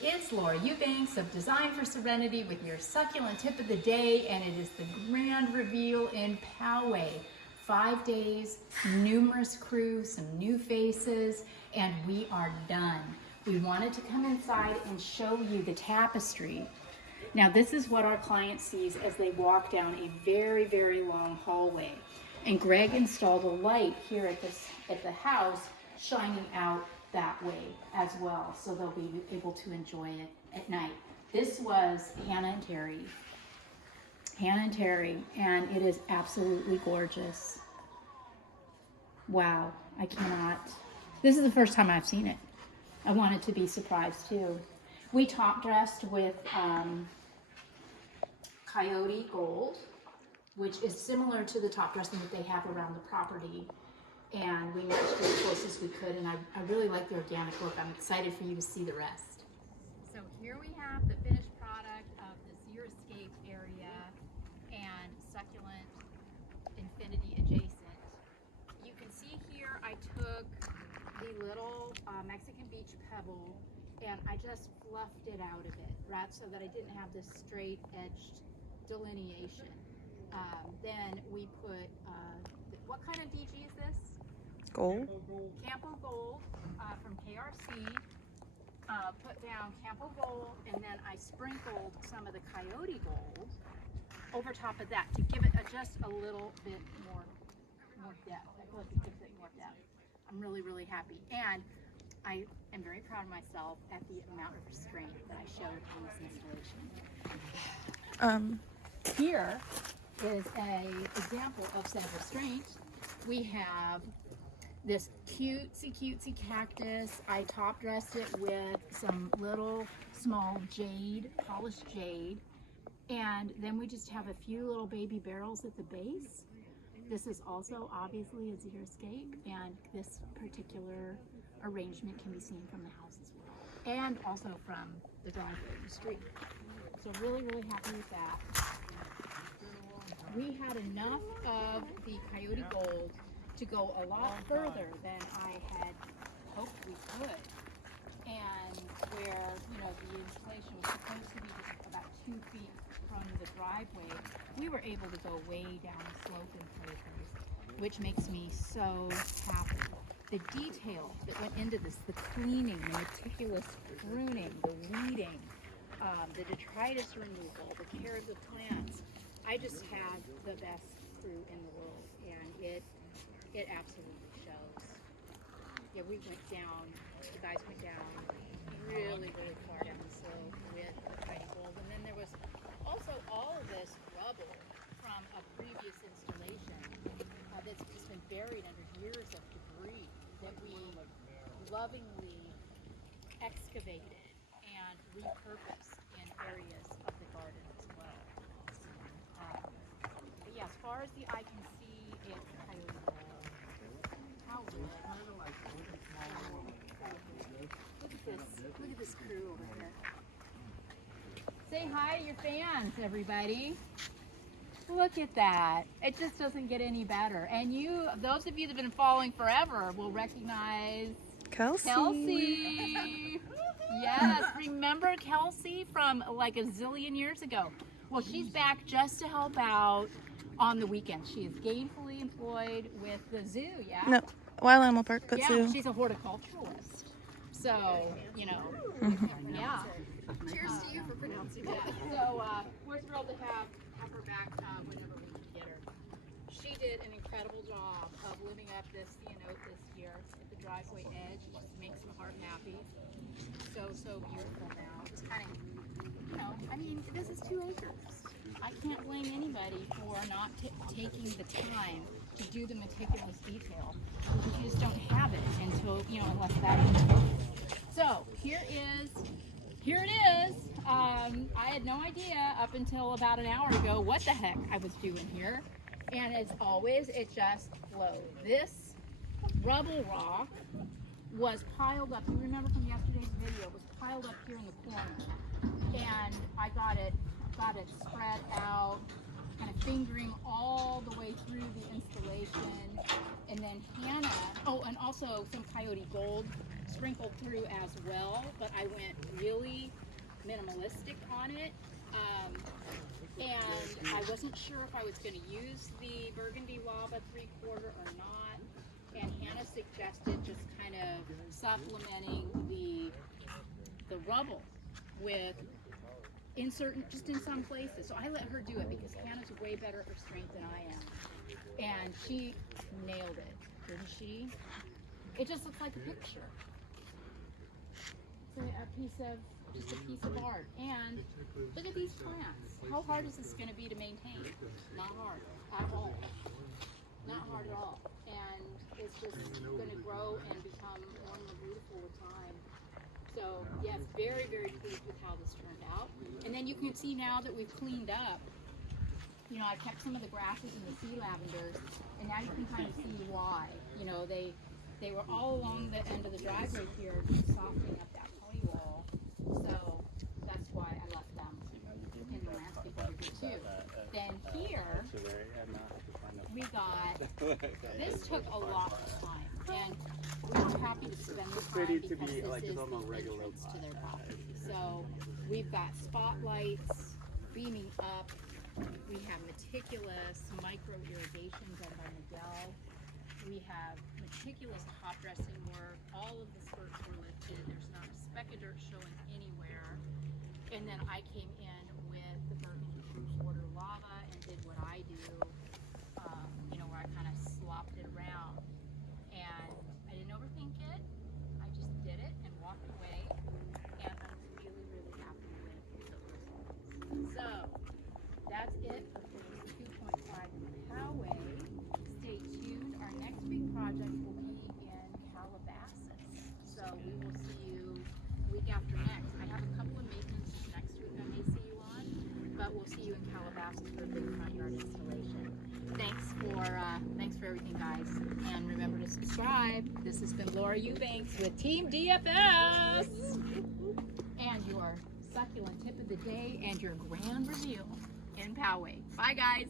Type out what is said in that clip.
It's Laura Eubanks of Design for Serenity with your succulent tip of the day, and it is the grand reveal in Poway. 5 days, numerous crews, some new faces, and we are done. We wanted to come inside and show you the tapestry. Now this is what our client sees as they walk down a very, very long hallway. And Greg installed a light here at the house shining out that way as well, so they'll be able to enjoy it at night. This was Hannah and Terry, and it is absolutely gorgeous. Wow, I cannot. This is the first time I've seen it. I wanted to be surprised too. We top dressed with coyote gold, which is similar to the top dressing that they have around the property. And we matched it as close as we could, and I really like the organic look. I'm excited for you to see the rest. So here we have the finished product of this Your Escape area and succulent infinity adjacent. You can see here I took the little Mexican beach pebble and I just fluffed it out of it, right, so that I didn't have this straight edged delineation. Then we put, what kind of DG is this? Gold. Campo Gold from KRC. Put down Campo Gold, and then I sprinkled some of the Coyote Gold over top of that to give it just a little bit more depth. I feel like it gives it more depth. I'm really, really happy. And I am very proud of myself at the amount of restraint that I showed in this installation. Here is an example of set of restraint. We have this cutesy cactus. I top dressed it with some little small jade, polished jade. And then we just have a few little baby barrels at the base. This is also obviously a Your Escape, and this particular arrangement can be seen from the house as well, and also from the driveway and the street. So really, really happy with that. We had enough of the Coyote Gold to go a lot further than I had hoped we could. And where, the installation was supposed to be just about 2 feet from the driveway, we were able to go way down the slope in places, which makes me so happy. The detail that went into this, the cleaning, the meticulous pruning, the weeding, the detritus removal, the care of the plants. I just had the best crew in the world, and it absolutely shows. Yeah, we went down, the guys went down really, really far down the slope with the Coyote Gold. And then there was also all of this rubble from a previous installation that's just been buried under years of debris that we lovingly excavated and repurposed in areas of the garden as well. But yeah, as far as the eye can see, it's Coyote Gold. How good. Look at this crew over here. Say hi to your fans, everybody. Look at that. It just doesn't get any better. And those of you that have been following forever will recognize Kelsey. Yes, remember Kelsey from like a zillion years ago? Well, she's back just to help out on the weekends. She is gainfully employed with the zoo, yeah? No, Wild Animal Park, but yeah, zoo. She's a horticulturalist. So, yeah. Cheers to you for pronouncing that. So, we're thrilled to have her back whenever we can get her. She did an incredible job of living up this note this year at the driveway edge. It just makes my heart happy. So beautiful now. It's kind of, this is 2 acres. I can't blame anybody for not taking the time to do the meticulous detail, because you just don't have it until, unless that is. So here it is. I had no idea up until about an hour ago what the heck I was doing here. And as always, it just flowed. This rubble rock was piled up. You remember from yesterday's video, it was piled up here in the corner. And I got it spread out, kind of fingering all the way through the installation. And then Hannah, and also some Coyote Gold sprinkled through as well, but I went really minimalistic on it. And I wasn't sure if I was going to use the burgundy lava 3/4 or not. And Hannah suggested just kind of supplementing the rubble with in some places. So I let her do it because Hannah's way better at restraint than I am. And she nailed it, didn't she? It just looks like a picture. It's just a piece of art. And look at these plants. How hard is this going to be to maintain? Not hard at all. Not hard at all. And it's just going to grow and become more and more beautiful with time. So yes, very, very pleased with how this turned out. And then you can see now that we've cleaned up, you know, I kept some of the grasses and the sea lavenders, and now you can kind of see why. You know, they were all along the end of the driveway here, softening up that pony wall. So that's why I left them in the landscape over here too. Then here, we got, this took a lot of time, and we were happy to spend the time because this is the entrance to their property. So we've got spotlights beaming up. We have meticulous micro irrigation done by Miguel. We have meticulous top dressing work. All of the skirts were lifted. There's not a speck of dirt showing anywhere. And then I came in with the burgundy 3/4 lava and did what I do, you know, where I kind of slopped it around. And I didn't overthink it. I just did it and walked away. And I'm really, really happy with the results. So that's it for phase 2.5 in Poway. Stay tuned. Our next big project will be in Calabasas. So we will see you week after next. I have a couple of maintenances next week I may see you on, but we'll see you in Calabasas for a big front yard installation. Thanks for everything, guys. And remember to subscribe. This has been Laura Eubanks with Team DFS and your succulent tip of the day and your grand reveal in Poway. Bye, guys.